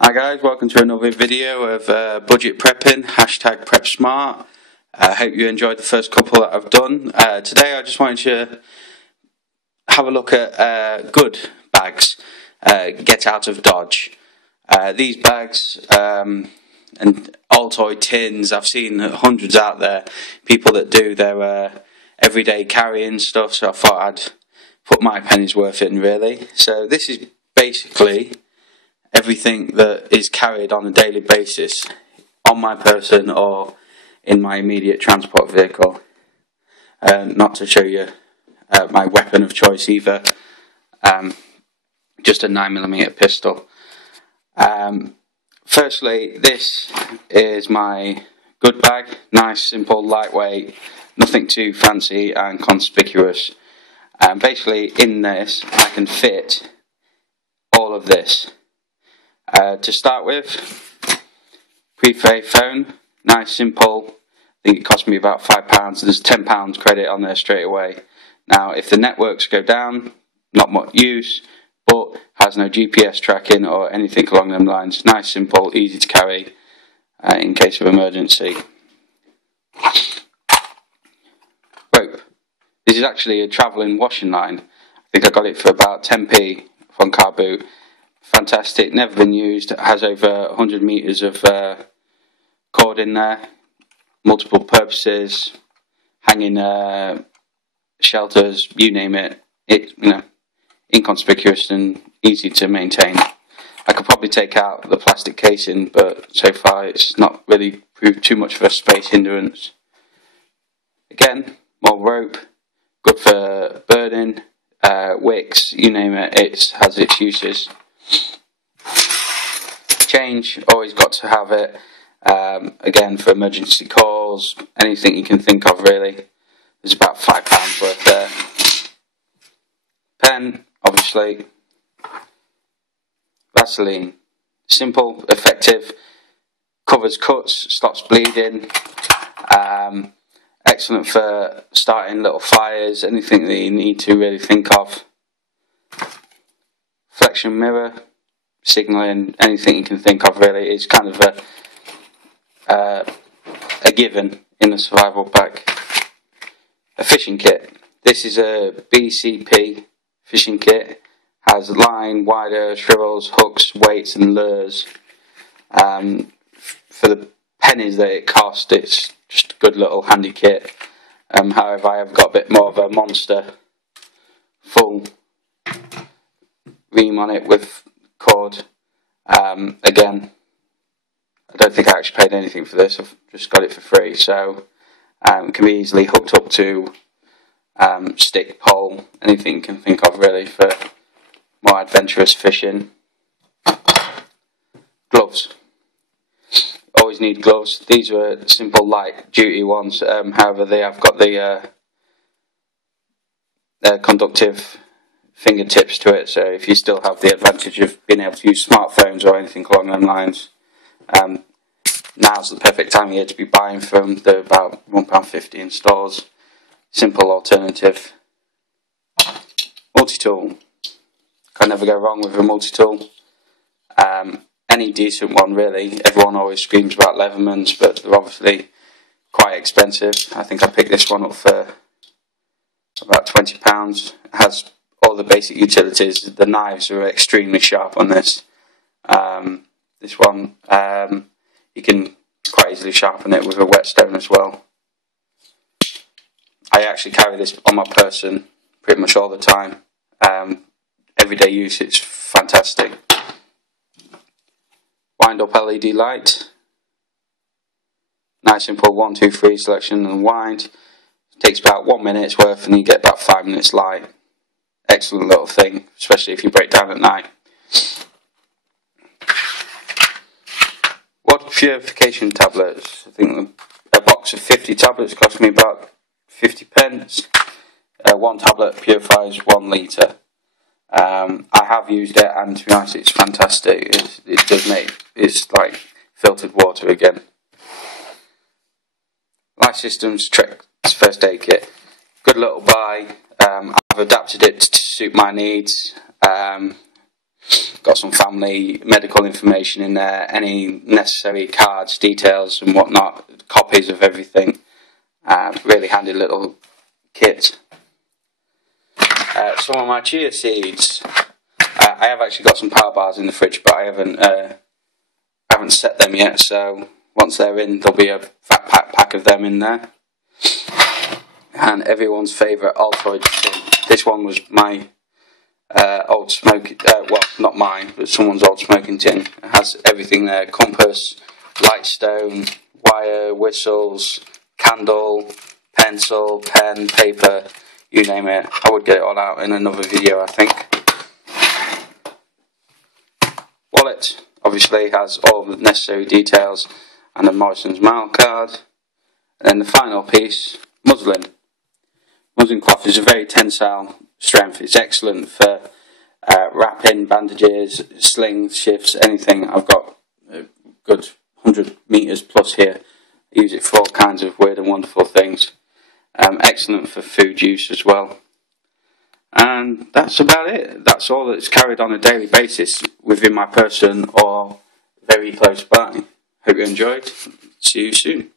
Hi guys, welcome to another video of budget prepping, hashtag PrepSmart. I hope you enjoyed the first couple that I've done. Today I just wanted to have a look at good bags, get out of Dodge. These bags and Altoid tins, I've seen hundreds out there, people that do their everyday carrying stuff, so I thought I'd put my penny's worth in really. So this is basically everything that is carried on a daily basis on my person or in my immediate transport vehicle. Not to show you my weapon of choice either, just a 9mm pistol. Firstly, this is my good bag, nice, simple, lightweight, nothing too fancy and conspicuous. Basically in this I can fit all of this. To start with, prepaid phone, nice, simple. I think it cost me about £5. There's £10 credit on there straight away. Now, if the networks go down, not much use, but has no GPS tracking or anything along them lines. Nice, simple, easy to carry in case of emergency. Rope. This is actually a travelling washing line. I think I got it for about 10p from Car Boot. Fantastic, never been used. It has over 100 meters of cord in there, multiple purposes, hanging shelters, you name it. Inconspicuous and easy to maintain. I could probably take out the plastic casing, but so far it's not really proved too much of a space hindrance. Again, more rope, good for burning, wicks, you name it. It has its uses. Change, always got to have it, again for emergency calls, anything you can think of really. There's about £5 worth there. Pen, obviously. Vaseline, simple, effective, covers cuts, stops bleeding, excellent for starting little fires, anything that you need to really think of. Flexion mirror, signalling, anything you can think of really. It's kind of a given in a survival pack. A fishing kit. This is a BCP fishing kit. Has line, wider, shrivels, hooks, weights and lures. For the pennies that it cost, it's just a good little handy kit. However, I have got a bit more of a monster full ream on it with cord. Again, I don't think I actually paid anything for this. I've just got it for free, so it can be easily hooked up to stick, pole, anything you can think of really for more adventurous fishing. Gloves. Always need gloves. These were simple light duty ones, however they have got the conductive fingertips to it, so if you still have the advantage of being able to use smartphones or anything along them lines, now's the perfect time of year to be buying from. They're about £1.50 in stores. Simple alternative. Multi-tool. Can never go wrong with a multi-tool. Any decent one really. Everyone always screams about Leathermans, but they're obviously quite expensive. I think I picked this one up for about £20. It has all the basic utilities. The knives are extremely sharp on this. This one, you can quite easily sharpen it with a whetstone as well. I actually carry this on my person pretty much all the time. Everyday use, it's fantastic. Wind up LED light. Nice simple 1, 2, 3 selection and wind. It takes about 1 minute's worth and you get about 5 minutes light. Excellent little thing, especially if you break down at night. Water purification tablets. I think a box of 50 tablets cost me about 50p. One tablet purifies 1 litre. I have used it, and to be honest, it's fantastic. It does make it's like filtered water again. Life Systems Trex first aid kit. Good little buy. I've adapted it to suit my needs. Got some family medical information in there, any necessary cards, details and whatnot, copies of everything. Really handy little kit. Some of my chia seeds. I have actually got some power bars in the fridge, but I haven't set them yet, so once they're in, there'll be a fat pack of them in there. And everyone's favourite Altoid tin. This one was my old smoking, well, not mine, but someone's old smoking tin. It has everything there: compass, lightstone, wire, whistles, candle, pencil, pen, paper, you name it. I would get it all out in another video, I think. Wallet obviously has all the necessary details and a Morrison's Mile card. And then the final piece, muslin. Muslin cloth is a very tensile strength. It's excellent for wrapping, bandages, slings, shifts, anything. I've got a good 100 metres plus here. I use it for all kinds of weird and wonderful things. Excellent for food use as well. And that's about it. That's all that's carried on a daily basis within my person or very close by. Hope you enjoyed. See you soon.